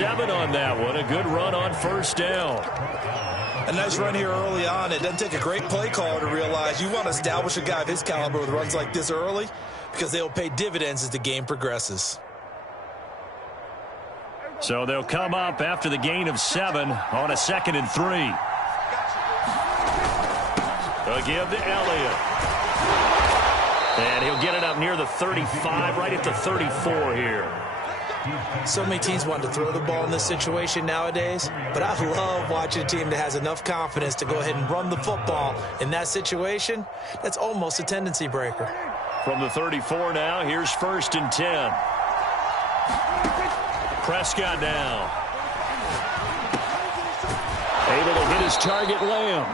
7 on that one. A good run on first down. A nice run here early on. It doesn't take a great play caller to realize you want to establish a guy of his caliber with runs like this early because they'll pay dividends as the game progresses. So they'll come up after the gain of 7 on a 2nd and 3. They'll give to Elliott. And he'll get it up near the 35, right at the 34 here. So many teams want to throw the ball in this situation nowadays, but I love watching a team that has enough confidence to go ahead and run the football in that situation. That's almost a tendency breaker. From the 34 now, here's 1st and 10. Prescott now. Able to hit his target, Lamb.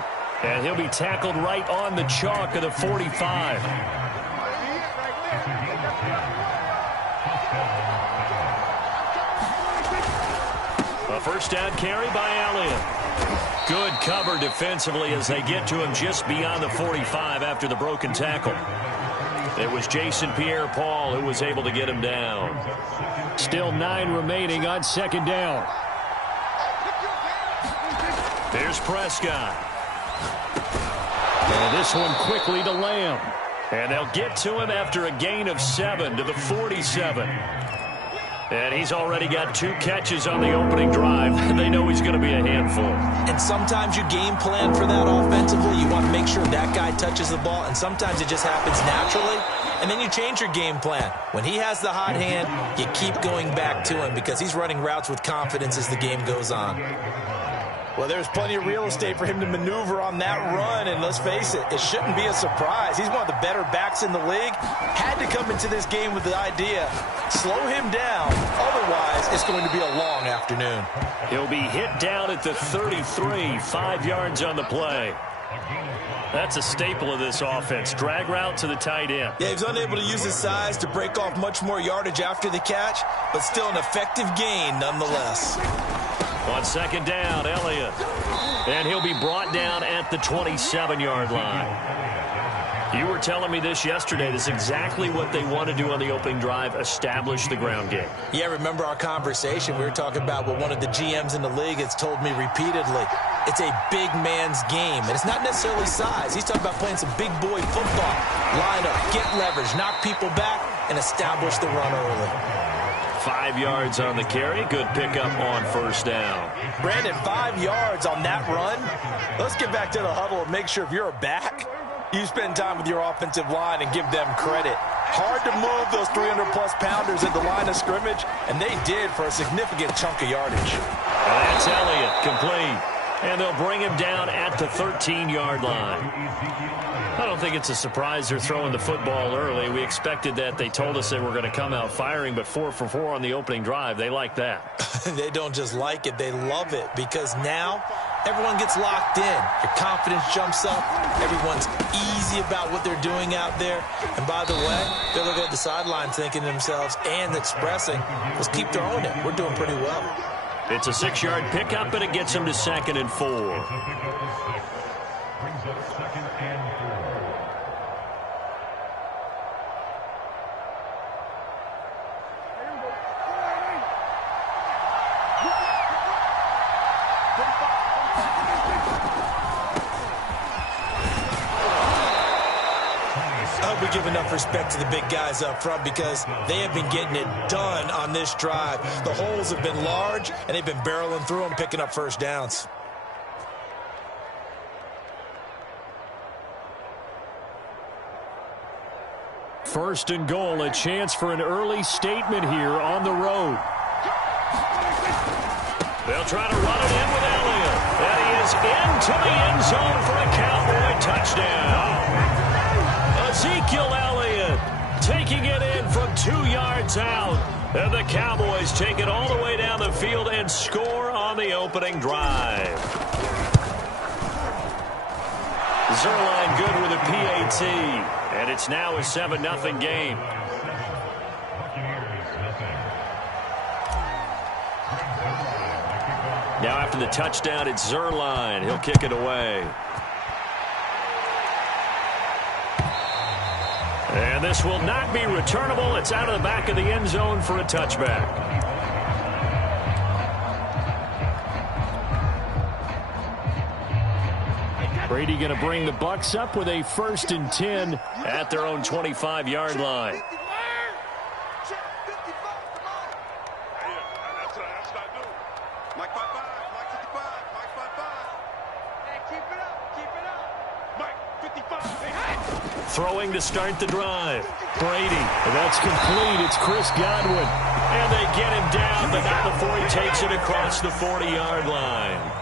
And he'll be tackled right on the chalk of the 45. A first down carry by Elliott. Good cover defensively as they get to him just beyond the 45 after the broken tackle. It was Jason Pierre-Paul who was able to get him down. Still 9 remaining on 2nd down. There's Prescott. And this one quickly to Lamb. And they'll get to him after a gain of 7 to the 47. And he's already got 2 catches on the opening drive. They know he's going to be a handful. And sometimes you game plan for that offensively. You want to make sure that guy touches the ball, and sometimes it just happens naturally. And then you change your game plan. When he has the hot hand, you keep going back to him because he's running routes with confidence as the game goes on. Well, there's plenty of real estate for him to maneuver on that run, and let's face it, it shouldn't be a surprise. He's one of the better backs in the league. Had to come into this game with the idea, slow him down, otherwise it's going to be a long afternoon. He'll be hit down at the 33, 5 yards on the play. That's a staple of this offense. Drag route to the tight end. Yeah, he was unable to use his size to break off much more yardage after the catch, but still an effective gain nonetheless. On 2nd down, Elliott. And he'll be brought down at the 27-yard line. You were telling me this yesterday. This is exactly what they want to do on the opening drive, establish the ground game. Yeah, remember our conversation? We were talking about what one of the GMs in the league has told me repeatedly. It's a big man's game, and it's not necessarily size. He's talking about playing some big boy football. Line up, get leverage, knock people back, and establish the run early. 5 yards on the carry. Good pickup on first down. Brandon, 5 yards on that run. Let's get back to the huddle and make sure if you're a back, you spend time with your offensive line and give them credit. Hard to move those 300-plus pounders at the line of scrimmage, and they did for a significant chunk of yardage. And that's Elliott, complete. And they'll bring him down at the 13-yard line. I don't think it's a surprise they're throwing the football early. We expected that. They told us they were going to come out firing, but 4 for 4 on the opening drive. They like that. They don't just like it. They love it because now everyone gets locked in. Your confidence jumps up. Everyone's easy about what they're doing out there. And by the way, they're looking at the sideline thinking to themselves and expressing, let's keep throwing it. We're doing pretty well. It's a 6-yard pickup, and it gets them to 2nd and 4. We give enough respect to the big guys up front because they have been getting it done on this drive. The holes have been large, and they've been barreling through them, picking up first downs. First and goal, a chance for an early statement here on the road. They'll try to run it in with Elliott. And he is into the end zone for a Cowboy touchdown. Ezekiel Elliott taking it in from 2 yards out. And the Cowboys take it all the way down the field and score on the opening drive. Zerline good with a PAT. And it's now a 7-0 game. Now after the touchdown, it's Zerline. He'll kick it away. And this will not be returnable. It's out of the back of the end zone for a touchback. Brady going to bring the Bucs up with a 1st and 10 at their own 25-yard line. Throwing to start the drive. Brady. That's complete. It's Chris Godwin. And they get him down, but not before he takes it across the 40-yard line.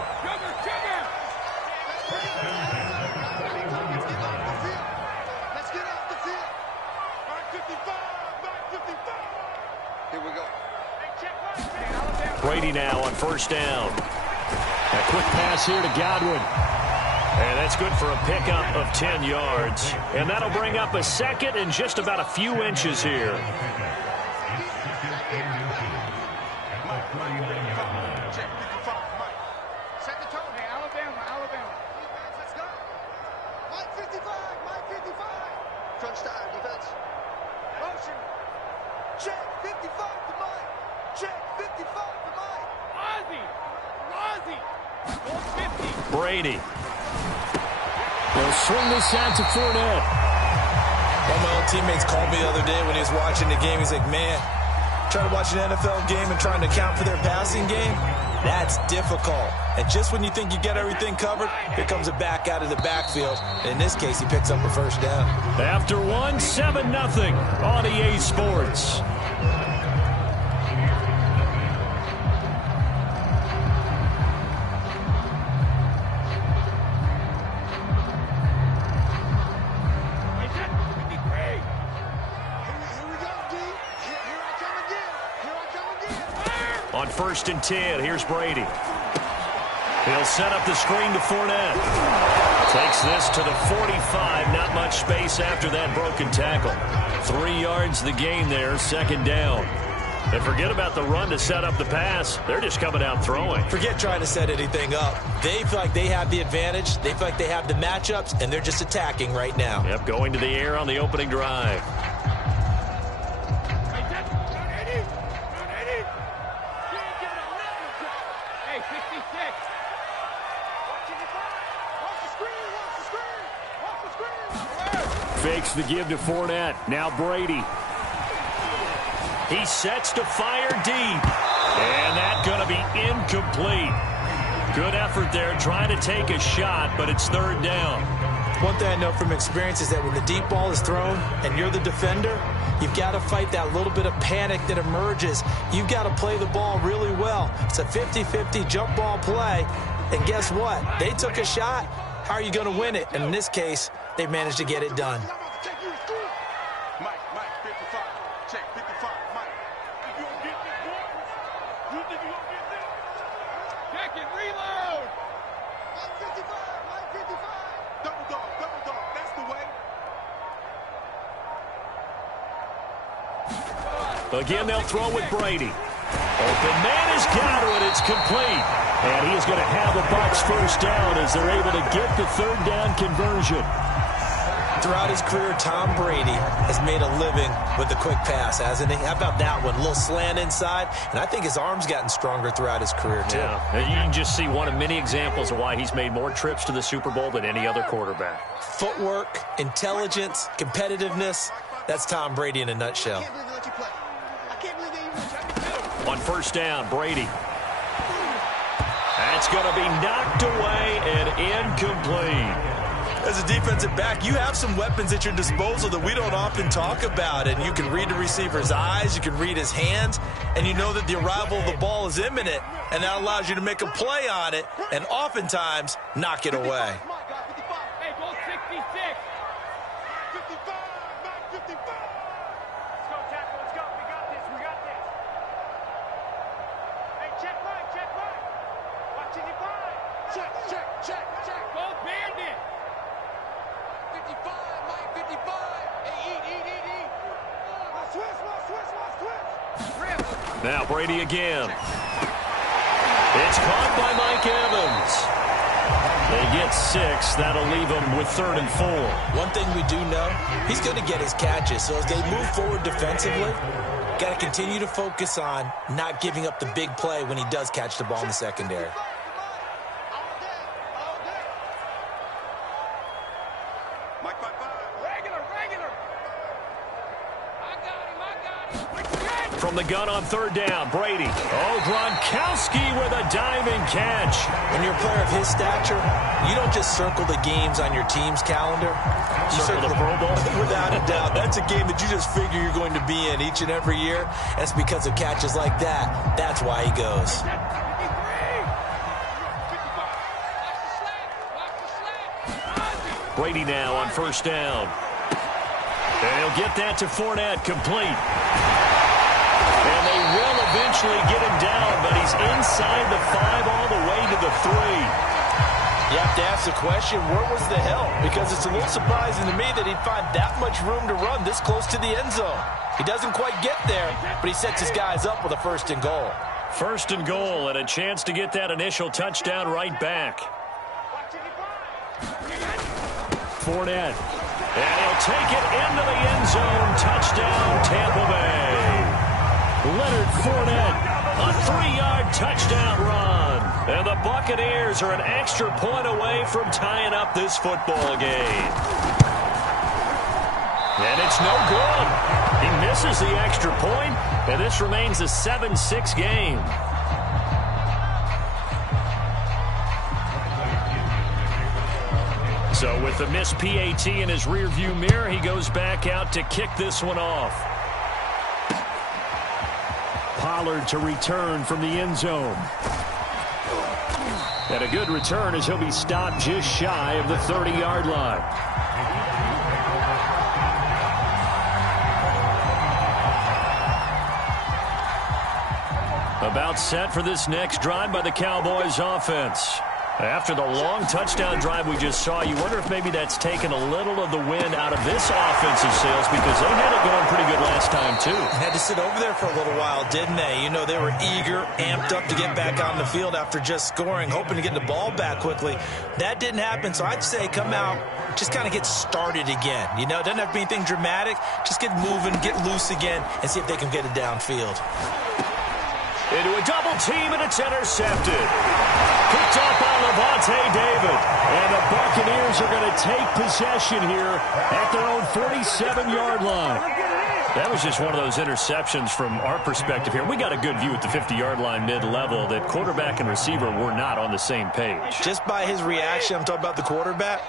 Brady now on 1st down. A quick pass here to Godwin. And that's good for a pickup of 10 yards. And that'll bring up a 2nd and just about a few inches here. Set the tone here, Alabama. Let's go. Mike 55. Crunch time, defense. Motion. Check 55 to Mike. Check 55 to Mike. Ozzie. 50. Brady. They'll swing this out to Fournette. One of my old teammates called me the other day when he was watching the game. He's like, man, trying to watch an NFL game and trying to account for their passing game, that's difficult. And just when you think you get everything covered, here comes a back out of the backfield. And in this case, he picks up a 1st down. After 7-0 on EA Sports. On 1st and 10, here's Brady. He'll set up the screen to Fournette. Takes this to the 45. Not much space after that broken tackle. 3 yards the gain there, 2nd down. And forget about the run to set up the pass. They're just coming out throwing. Forget trying to set anything up. They feel like they have the advantage. They feel like they have the matchups, and they're just attacking right now. Yep, going to the air on the opening drive. Fakes the give to Fournette. Now Brady. He sets to fire deep. And that's going to be incomplete. Good effort there trying to take a shot, but it's 3rd down. One thing I know from experience is that when the deep ball is thrown and you're the defender, you've got to fight that little bit of panic that emerges. You've got to play the ball really well. It's a 50-50 jump ball play. And guess what? They took a shot. How are you going to win it? And in this case, they managed to get it done. Mike, 55. Check 55. Mike. If you don't get this, boy, you think you don't get this? Check it, reload. Mike 55. Double dog. That's the way. Again, they'll throw with Brady. Open man is Godwin. It's complete. And he is going to have a Bucs 1st down as they're able to get the 3rd down conversion. Throughout his career, Tom Brady has made a living with the quick pass, hasn't he? How about that one? A little slant inside. And I think his arm's gotten stronger throughout his career, too. Yeah, you can just see one of many examples of why he's made more trips to the Super Bowl than any other quarterback. Footwork, intelligence, competitiveness. That's Tom Brady in a nutshell. On 1st down, Brady. That's going to be knocked away and incomplete. As a defensive back, you have some weapons at your disposal that we don't often talk about. And you can read the receiver's eyes, you can read his hands, and you know that the arrival of the ball is imminent. And that allows you to make a play on it and oftentimes knock it away. Hey, go 66. 55. 55. Let's go, tackle. Let's go. We got this. Hey, check Mike. Watching you five. Check. Go bandit. 55, Mike, 55. Hey, eat. Switch. Now Brady again. It's caught by Mike Evans. They get 6. That'll leave them with 3rd and 4. One thing we do know, he's going to get his catches. So as they move forward defensively, got to continue to focus on not giving up the big play when he does catch the ball in the secondary. from the gun on third down. Brady. Oh, Gronkowski with a diving catch. When you're a player of his stature, you don't just circle the games on your team's calendar. You circle the Pro Bowl? Without a doubt. That's a game that you just figure you're going to be in each and every year. And it's because of catches like that. That's why he goes. Brady now on first down. And he'll get that to Fournette, complete. And they will eventually get him down, but he's inside the 5 all the way to the 3. You have to ask the question, where was the help? Because it's a little surprising to me that he'd find that much room to run this close to the end zone. He doesn't quite get there, but he sets his guys up with a 1st and goal. 1st and goal, and a chance to get that initial touchdown right back. Fournette. And he'll take it into the end zone. Touchdown, Tampa Bay. Leonard Fournette, a 3-yard touchdown run. And the Buccaneers are an extra point away from tying up this football game. And it's no good. He misses the extra point, and this remains a 7-6 game. So with the missed PAT in his rearview mirror, he goes back out to kick this one off. Pollard to return from the end zone. And a good return as he'll be stopped just shy of the 30-yard line. About set for this next drive by the Cowboys offense. After the long touchdown drive we just saw, you wonder if maybe that's taken a little of the wind out of this offensive sails, because they had it going pretty good last time, too. Had to sit over there for a little while, didn't they? You know, they were eager, amped up to get back on the field after just scoring, hoping to get the ball back quickly. That didn't happen, so I'd say come out, just kind of get started again. You know, it doesn't have to be anything dramatic. Just get moving, get loose again, and see if they can get it downfield. Into a double team, and it's intercepted. Picked up by Levante David. And the Buccaneers are going to take possession here at their own 47-yard line. That was just one of those interceptions from our perspective here. We got a good view at the 50-yard line mid-level that quarterback and receiver were not on the same page. Just by his reaction, I'm talking about the quarterback,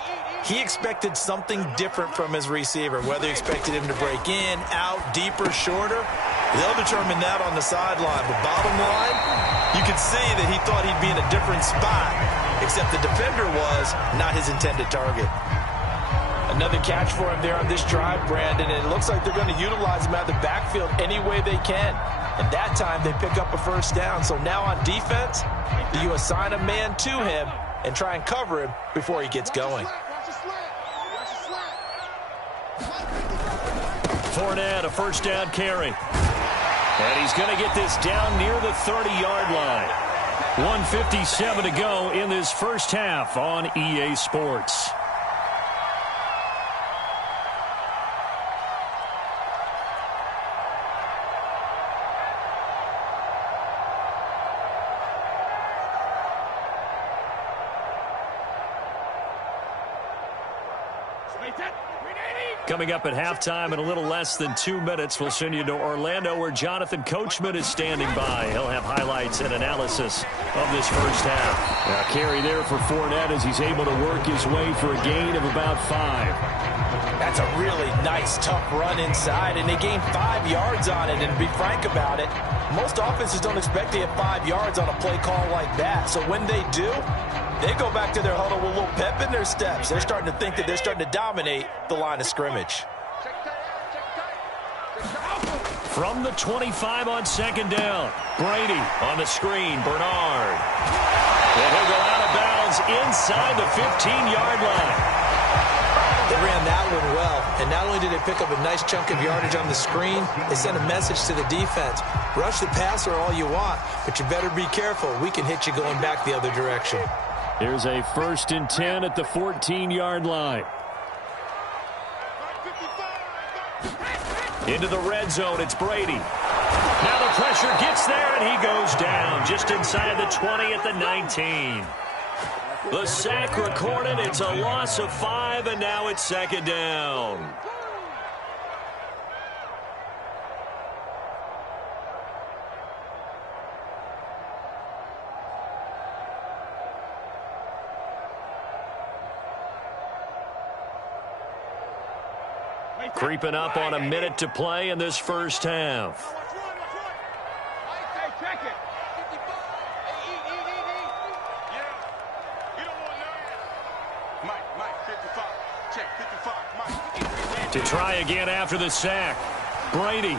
he expected something different from his receiver, whether he expected him to break in, out, deeper, shorter. They'll determine that on the sideline. But bottom line, you could see that he thought he'd be in a different spot, except the defender was not his intended target. Another catch for him there on this drive, Brandon, and it looks like they're going to utilize him out of the backfield any way they can. And that time they pick up a 1st down. So now on defense, do you assign a man to him and try and cover him before he gets going? Fournette, a 1st down carry. And he's going to get this down near the 30-yard line. 1:57 to go in this first half on EA Sports. Coming up at halftime in a little less than 2 minutes, we'll send you to Orlando where Jonathan Coachman is standing by. He'll have highlights and analysis of this first half. Now carry there for Fournette as he's able to work his way for a gain of about 5. That's a really nice, tough run inside, and they gained 5 yards on it. And to be frank about it, most offenses don't expect to get 5 yards on a play call like that. So when they do, they go back to their huddle with a little pep in their steps. They're starting to think that they're starting to dominate the line of scrimmage. From the 25 on 2nd down, Brady on the screen, Bernard. And he'll go out of bounds inside the 15-yard line. They ran that one well, and not only did they pick up a nice chunk of yardage on the screen, they sent a message to the defense. Rush the passer all you want, but you better be careful. We can hit you going back the other direction. Here's a 1st and 10 at the 14-yard line. Into the red zone, it's Brady. Now the pressure gets there, and he goes down just inside the 20 at the 19. The sack recorded. It's a loss of 5, and now it's 2nd down. Creeping up on a minute to play in this first half. To try again after the sack. Brady.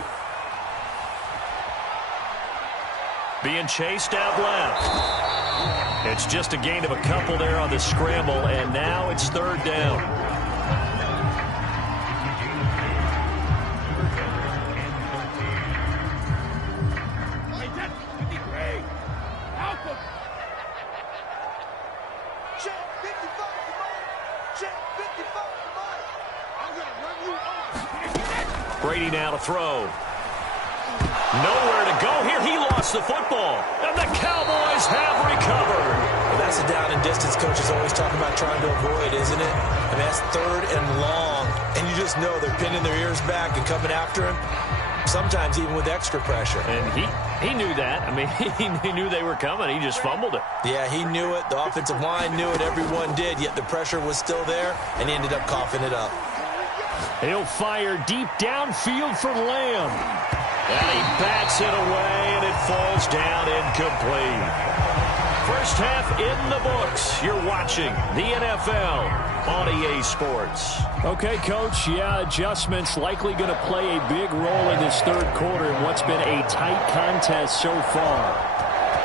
Being chased out left. It's just a gain of a couple there on the scramble, and now it's third down. Brady now to throw. Nowhere to go here. He lost the football. And the Cowboys have recovered. Well, that's a down and distance coaches always talking about trying to avoid, isn't it? I mean, that's third and long. And you just know they're pinning their ears back and coming after him. Sometimes even with extra pressure. And he knew that. I mean, he knew they were coming. He just fumbled it. Yeah, he knew it. The offensive line knew it. Everyone did. Yet the pressure was still there, and he ended up coughing it up. He'll fire deep downfield for Lamb. And he bats it away, and it falls down incomplete. First half in the books. You're watching the NFL on EA Sports. Okay, Coach. Yeah, adjustments likely going to play a big role in this third quarter in what's been a tight contest so far.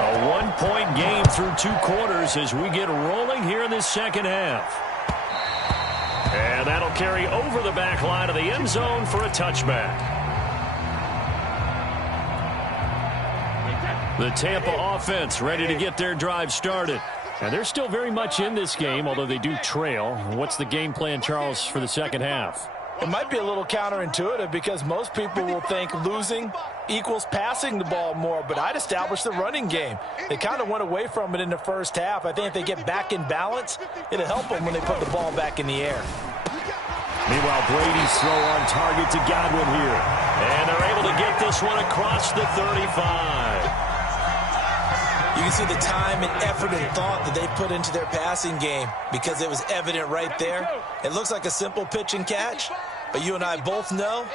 A one-point game through 2 quarters as we get rolling here in this second half. And that'll carry over the back line of the end zone for a touchback. The Tampa offense ready to get their drive started. And they're still very much in this game, although they do trail. What's the game plan, Charles, for the second half? It might be a little counterintuitive because most people will think losing equals passing the ball more, but I'd establish the running game. They kind of went away from it in the first half. I think if they get back in balance, it'll help them when they put the ball back in the air. Meanwhile, Brady's throw on target to Godwin here. And they're able to get this one across the 35. You can see the time and effort and thought that they put into their passing game because it was evident right there. It looks like a simple pitch and catch, but you and I both know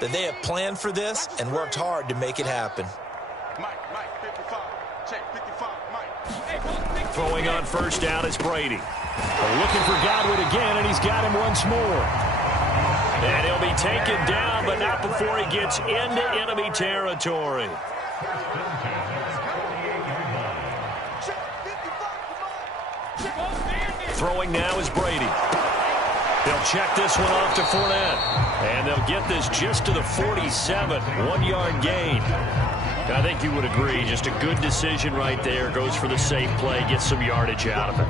that they have planned for this and worked hard to make it happen. Throwing on first down is Brady. Looking for Godwin again, and he's got him once more. And he'll be taken down, but not before he gets into enemy territory. Throwing now is Brady. They'll check this one off to Fournette. And they'll get this just to the 47. 1-yard gain. I think you would agree. Just a good decision right there. Goes for the safe play. Gets some yardage out of it.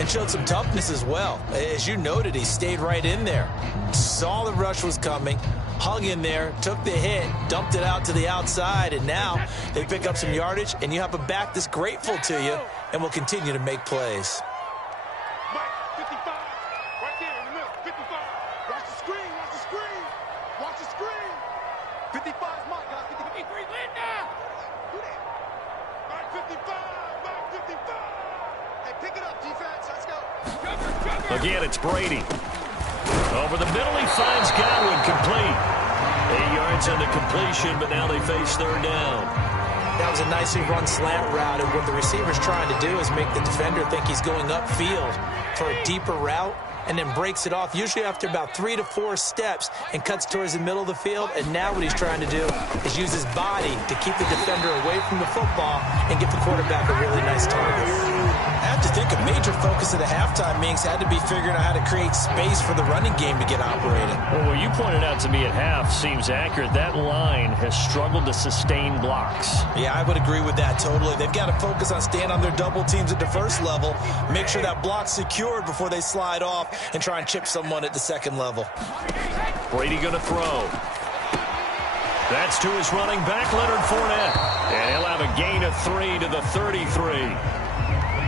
And showed some toughness as well. As you noted, he stayed right in there. Saw the rush was coming. Hung in there. Took the hit. Dumped it out to the outside. And now they pick up some yardage. And you have a back that's grateful to you and will continue to make plays. Again, it's Brady. Over the middle, he finds Godwin complete. 8 yards on the completion, but now they face third down. That was a nicely run slant route, and what the receiver's trying to do is make the defender think he's going upfield for a deeper route, and then breaks it off, usually after about 3 to 4 steps, and cuts towards the middle of the field. And now what he's trying to do is use his body to keep the defender away from the football and get the quarterback a really nice target. I have to think a major focus of the halftime meetings had to be figuring out how to create space for the running game to get operated. Well, what you pointed out to me at half seems accurate. That line has struggled to sustain blocks. Yeah, I would agree with that totally. They've got to focus on staying on their double teams at the first level, make sure that block's secured before they slide off, and try and chip someone at the second level. Brady going to throw. That's to his running back, Leonard Fournette. And he'll have a gain of 3 to the 33.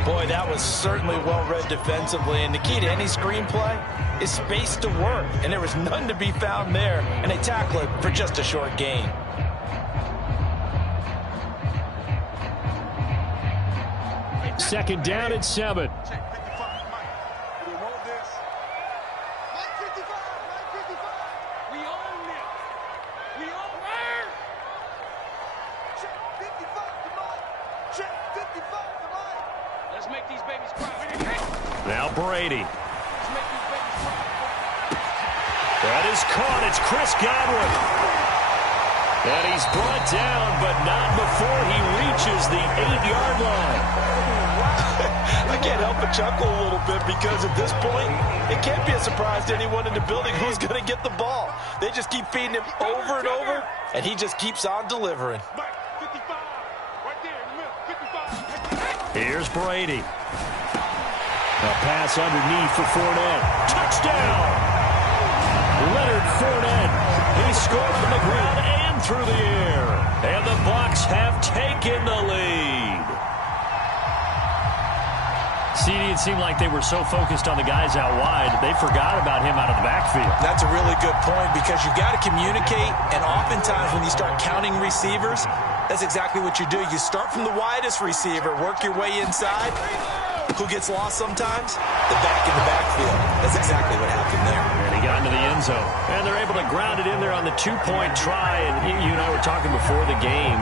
Boy, that was certainly well-read defensively, and the key to any screenplay is space to work, and there was none to be found there, and they tackle it for just a short gain. Second down at 7. Now Brady. That is caught. It's Chris Godwin. And he's brought down, but not before he reaches the 8-yard line. I can't help but chuckle a little bit because at this point, it can't be a surprise to anyone in the building who's going to get the ball. They just keep feeding him over and over, and he just keeps on delivering. Here's Brady. A pass underneath for Fournette. Touchdown! Leonard Fournette. He scored from the ground and through the air. And the Bucs have taken the lead. CD, it seemed like they were so focused on the guys out wide, they forgot about him out of the backfield. That's a really good point because you got to communicate, and oftentimes when you start counting receivers, that's exactly what you do. You start from the widest receiver, work your way inside. Who gets lost sometimes? The back in the backfield. That's exactly what happened there. And he got into the end zone. And they're able to ground it in there on the two-point try. And you and I were talking before the game.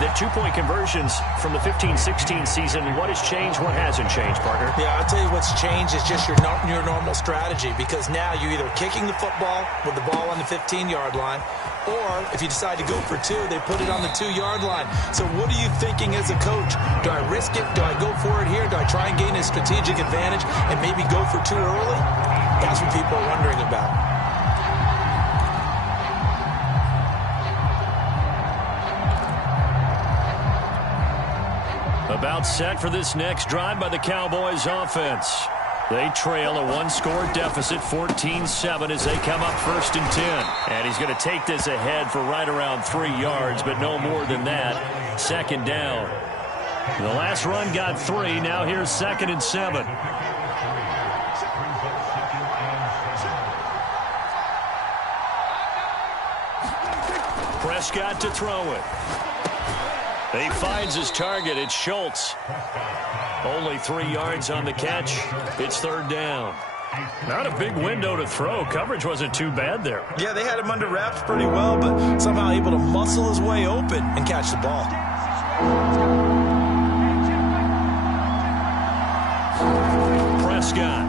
The two-point conversions from the 15-16 season, what has changed, what hasn't changed, partner? Yeah, I'll tell you what's changed is just your normal strategy, because now you're either kicking the football with the ball on the 15-yard line, or if you decide to go for two, they put it on the 2-yard line. So what are you thinking as a coach? Do I risk it? Do I go for it here? Do I try and gain a strategic advantage and maybe go for two early? That's what people are wondering about. About set for this next drive by the Cowboys offense. They trail a one-score deficit, 14-7, as they come up 1st and 10. And he's going to take this ahead for right around 3 yards, but no more than that. 2nd down. The last run got 3. Now here's 2nd and 7. Prescott to throw it. He finds his target. It's Schultz. Only 3 yards on the catch. It's 3rd down. Not a big window to throw. Coverage wasn't too bad there. Yeah, they had him under wraps pretty well, but somehow able to muscle his way open and catch the ball. Prescott.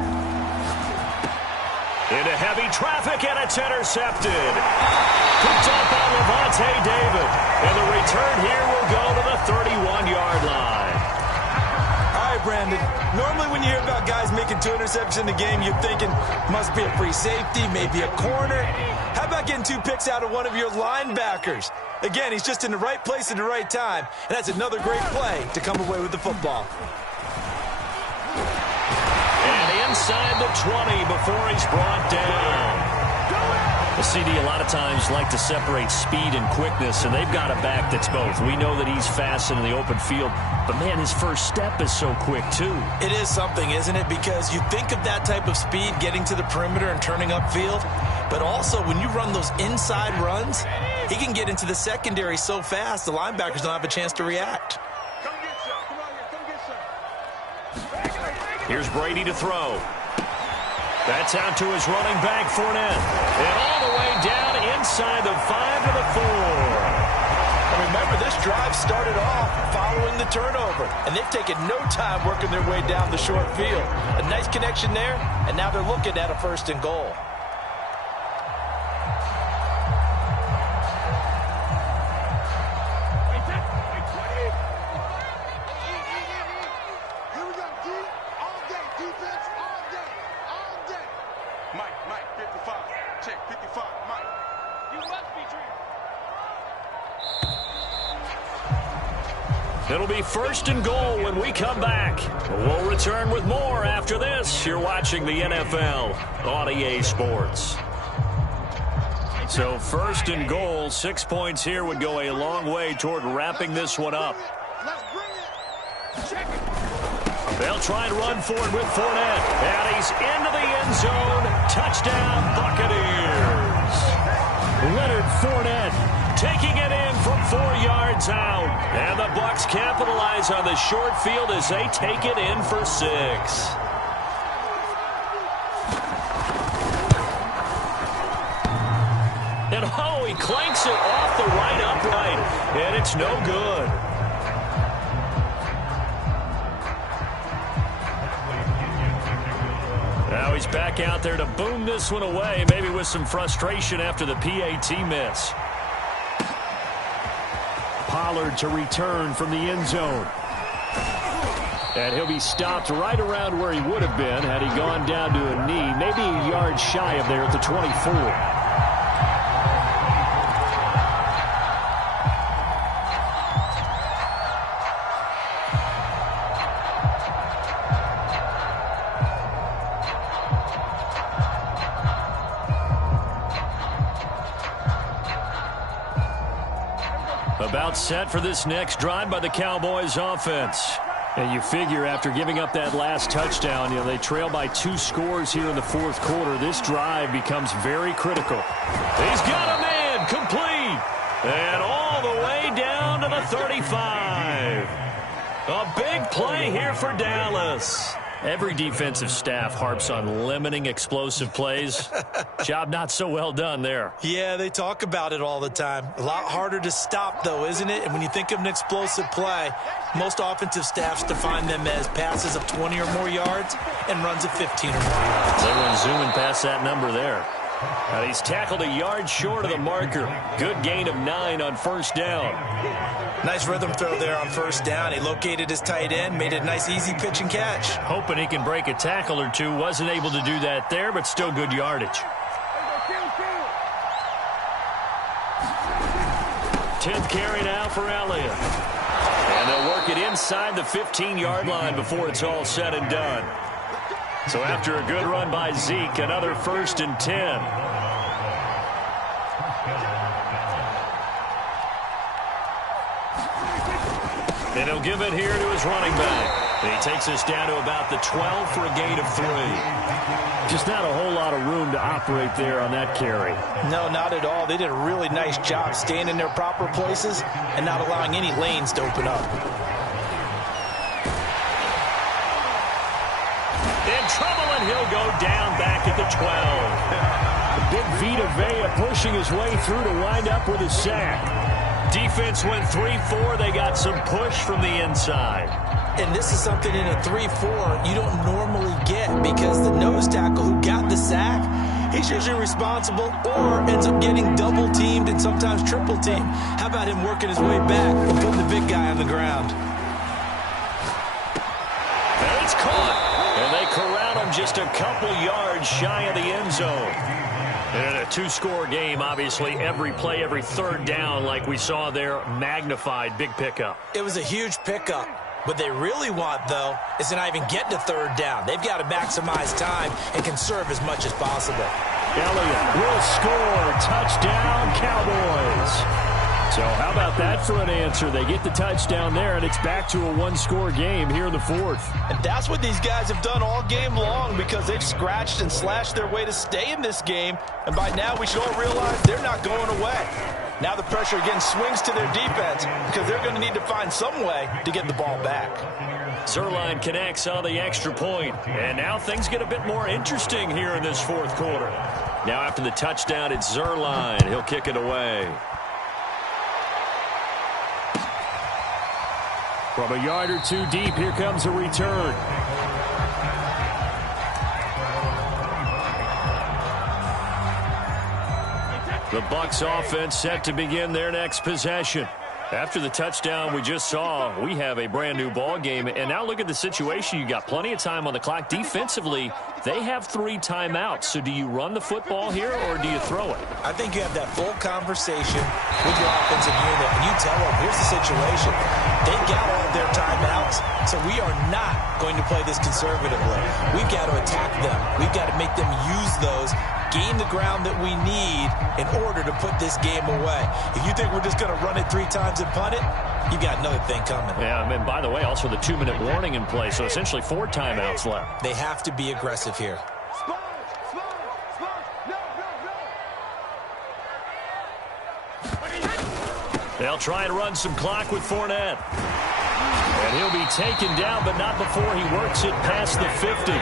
Into heavy traffic, and it's intercepted. Picked up by Levante David. And the return here will go to the 31-yard line. All right, Brandon. Normally when you hear about guys making 2 interceptions in the game, you're thinking must be a free safety, maybe a corner. How about getting 2 picks out of one of your linebackers? Again, he's just in the right place at the right time, and that's another great play to come away with the football. And inside the 20 before he's brought down. The CD a lot of times like to separate speed and quickness, and they've got a back that's both. We know that he's fast in the open field, but, man, his first step is so quick, too. It is something, isn't it? Because you think of that type of speed getting to the perimeter and turning upfield, but also when you run those inside runs, he can get into the secondary so fast the linebackers don't have a chance to react. Here's Brady to throw. That's out to his running back, Fournette. And all the way down inside the 5 to the 4. And remember, this drive started off following the turnover, and they've taken no time working their way down the short field. A nice connection there, and now they're looking at a 1st and goal. It'll be 1st and goal when we come back. We'll return with more after this. You're watching the NFL on EA Sports. So 1st and goal, 6 points here would go a long way toward wrapping this one up. They'll try and run for it with Fournette. And he's into the end zone. Touchdown, Buccaneers. Leonard Fournette taking it in from 4 yards out. And the Bucs capitalize on the short field as they take it in for 6. And oh, he clanks it off the right upright. And it's no good. Now he's back out there to boom this one away, maybe with some frustration after the PAT miss. Pollard to return from the end zone. And he'll be stopped right around where he would have been had he gone down to a knee, maybe a yard shy of there at the 24. About set for this next drive by the Cowboys offense. And you figure after giving up that last touchdown, they trail by 2 scores here in the fourth quarter. This drive becomes very critical. He's got a man complete. And all the way down to the 35. A big play here for Dallas. Every defensive staff harps on limiting explosive plays. Job not so well done there. Yeah, they talk about it all the time. A lot harder to stop, though, isn't it? And when you think of an explosive play, most offensive staffs define them as passes of 20 or more yards and runs of 15 or more yards. They went zooming past that number there. And he's tackled a yard short of the marker. Good gain of 9 on first down. Nice rhythm throw there on first down. He located his tight end, made it a nice easy pitch and catch. Hoping he can break a tackle or two. Wasn't able to do that there, but still good yardage. 10th carry now for Elliott. And they'll work it inside the 15-yard line before it's all said and done. So after a good run by Zeke, another 1st and 10. And he'll give it here to his running back. And he takes us down to about the 12 for a gain of 3. Just not a whole lot of room to operate there on that carry. No, not at all. They did a really nice job staying in their proper places and not allowing any lanes to open up. In trouble, and he'll go down back at the 12. Big Vita Vea pushing his way through to wind up with a sack. Defense went 3-4. They got some push from the inside. And this is something in a 3-4 you don't normally get because the nose tackle who got the sack, he's usually responsible or ends up getting double-teamed and sometimes triple-teamed. How about him working his way back and putting the big guy on the ground? And it's caught. And they corral him just a couple yards shy of the end zone. And a 2-score game, obviously, every play, every third down, like we saw there, magnified, big pickup. It was a huge pickup. What they really want, though, is to not even get to third down. They've got to maximize time and conserve as much as possible. Elliott will score. Touchdown, Cowboys. So how about that for an answer? They get the touchdown there, and it's back to a 1-score game here in the fourth. And that's what these guys have done all game long because they've scratched and slashed their way to stay in this game. And by now, we should all realize they're not going away. Now the pressure again swings to their defense because they're going to need to find some way to get the ball back. Zerline connects on the extra point. And now things get a bit more interesting here in this fourth quarter. Now after the touchdown, it's Zerline. He'll kick it away. From a yard or two deep, here comes a return. The Bucs offense set to begin their next possession. After the touchdown we just saw, we have a brand new ball game. And now look at the situation. You got plenty of time on the clock. Defensively, they have 3 timeouts. So do you run the football here or do you throw it? I think you have that full conversation with your offensive unit, and you tell them, here's the situation. They've got all of their timeouts, so we are not going to play this conservatively. We've got to attack them. We've got to make them use those, gain the ground that we need in order to put this game away. If you think we're just going to run it 3 times and punt it, you've got another thing coming. Yeah, and by the way, also the 2-minute warning in play, so essentially 4 timeouts left. They have to be aggressive here. They'll try and run some clock with Fournette. And he'll be taken down, but not before he works it past the 50.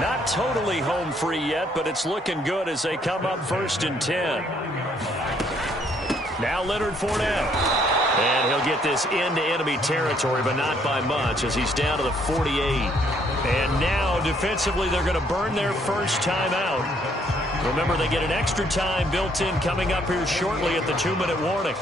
Not totally home free yet, but it's looking good as they come up 1st and 10. Now Leonard Fournette. And he'll get this into enemy territory, but not by much as he's down to the 48. And now and defensively they're going to burn their first timeout. Remember, they get an extra time built in coming up here shortly at the 2-minute warning.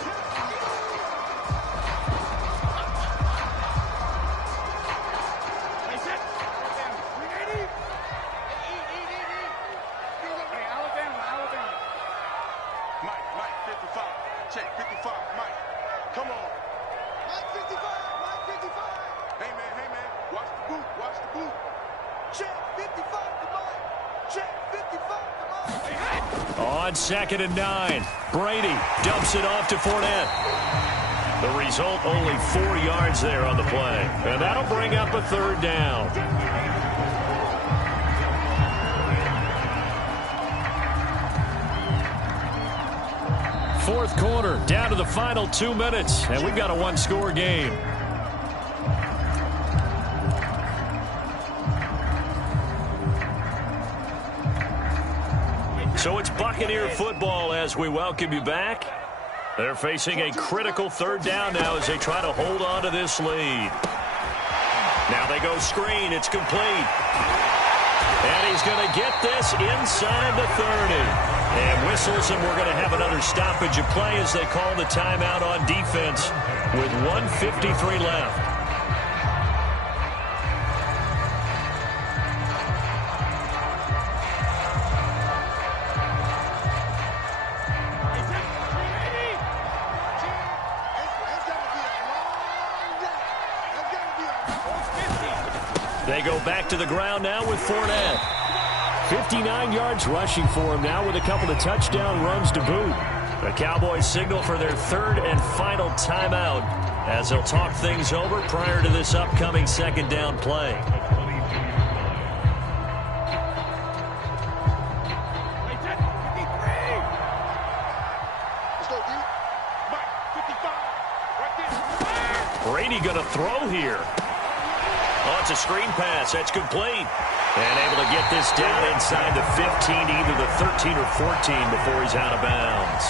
On 2nd and 9, Brady dumps it off to Fournette. The result, only 4 yards there on the play. And that'll bring up a 3rd down. Fourth quarter, down to the final 2 minutes, and we've got a 1-score game. So it's Buccaneer football as we welcome you back. They're facing a critical 3rd down now as they try to hold on to this lead. Now they go screen. It's complete. And he's going to get this inside the 30. And whistles, and we're going to have another stoppage of play as they call the timeout on defense with 1:53 left. They go back to the ground now with Fournette. 59 yards rushing for him now with a couple of touchdown runs to boot. The Cowboys signal for their 3rd and final timeout as they'll talk things over prior to this upcoming 2nd down play. Brady going to throw here. Oh, it's a screen pass. That's complete. And able to get this down inside the 15, either the 13 or 14 before he's out of bounds.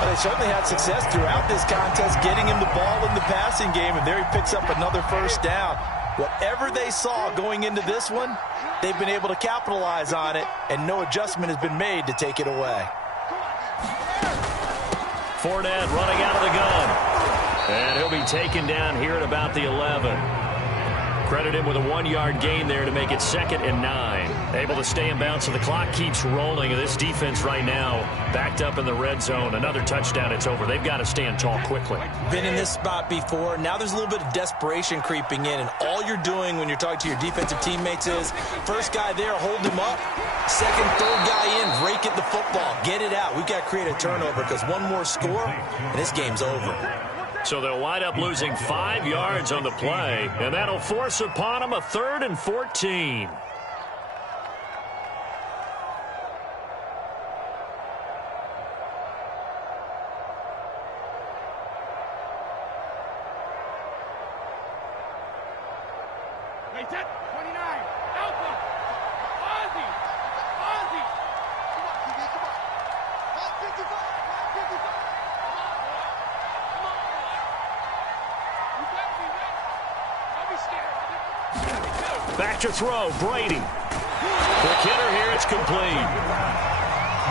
Well, they certainly had success throughout this contest getting him the ball in the passing game, and there he picks up another 1st down. Whatever they saw going into this one, they've been able to capitalize on it, and no adjustment has been made to take it away. Fournette running out of the gun. And he'll be taken down here at about the 11. Credit him with a 1-yard gain there to make it 2nd and 9. Able to stay in bounds, so the clock keeps rolling. This defense right now backed up in the red zone. Another touchdown, it's over. They've got to stand tall quickly. Been in this spot before. Now there's a little bit of desperation creeping in, and all you're doing when you're talking to your defensive teammates is first guy there, hold him up. Second, third guy in, rake at the football. Get it out. We've got to create a turnover because one more score, and this game's over. So they'll wind up losing 5 yards on the play, and that'll force upon them a 3rd and 14. Back to throw, Brady. Quick hitter here, it's complete.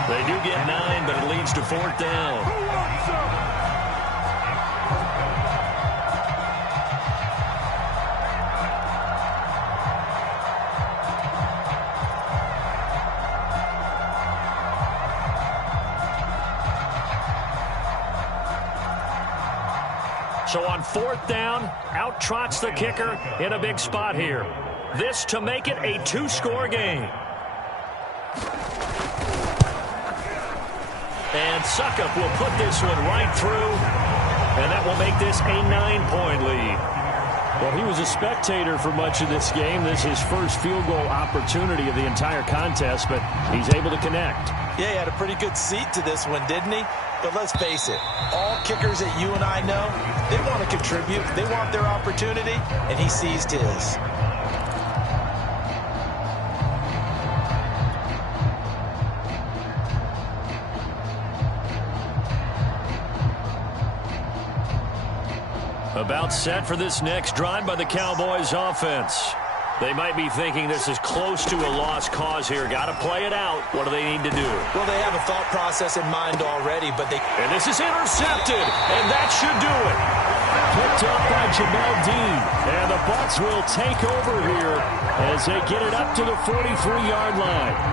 They do get 9, but it leads to 4th down. So on 4th down, out trots the kicker in a big spot here. This to make it a 2-score game. And Suckup will put this one right through, and that will make this a 9-point lead. Well, he was a spectator for much of this game. This is his first field goal opportunity of the entire contest, but he's able to connect. Yeah, he had a pretty good seat to this one, didn't he? But let's face it, all kickers that you and I know, they want to contribute. They want their opportunity, and he seized his. About set for this next drive by the Cowboys offense. They might be thinking this is close to a lost cause here. Got to play it out. What do they need to do? Well, they have a thought process in mind already, but they... And this is intercepted, and that should do it. Picked up by Jamel Dean. And the Bucs will take over here as they get it up to the 43-yard line.